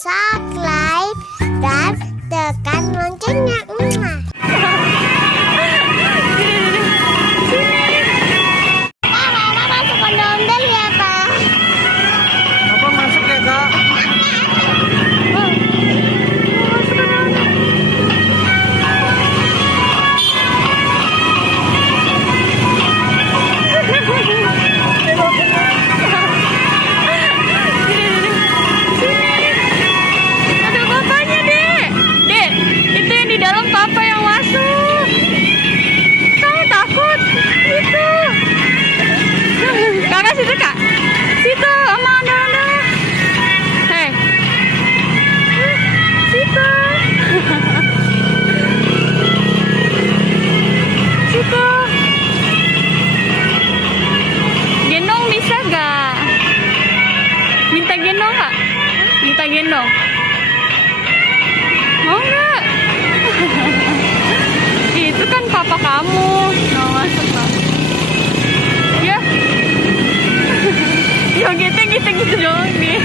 subscribe, dan tekan loncengnya. Mama masuk ondel-ondel ya, Pak? Apa masuk ya, Kak? Ada bapaknya, Dek. Dek, itu yang di dalam papa yang masuk. Kamu takut? Itu. Kakak situ, Kak. Situ, sama ondel-ondel. Hei. Situ. Situ. Gendong bisa gak? Minta gendong Kak? Minta gendong? Mau gak? Itu kan papa kamu. Mau masuk Kak? Ya. Ya gitu doang nih.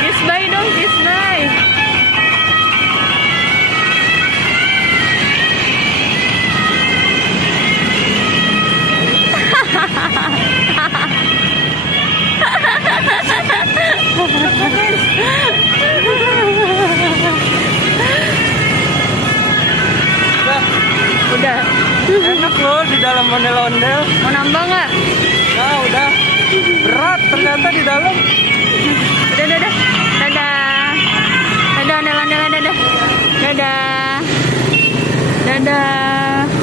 Kiss bye dong, kiss bye. Udah. Enak loh di dalam ondel-ondel. Mau nambah nggak? Nah, udah. Berat ternyata di dalam. Udah. Dadah. Dadah ondel-ondel, dadah. Dadah. Dadah.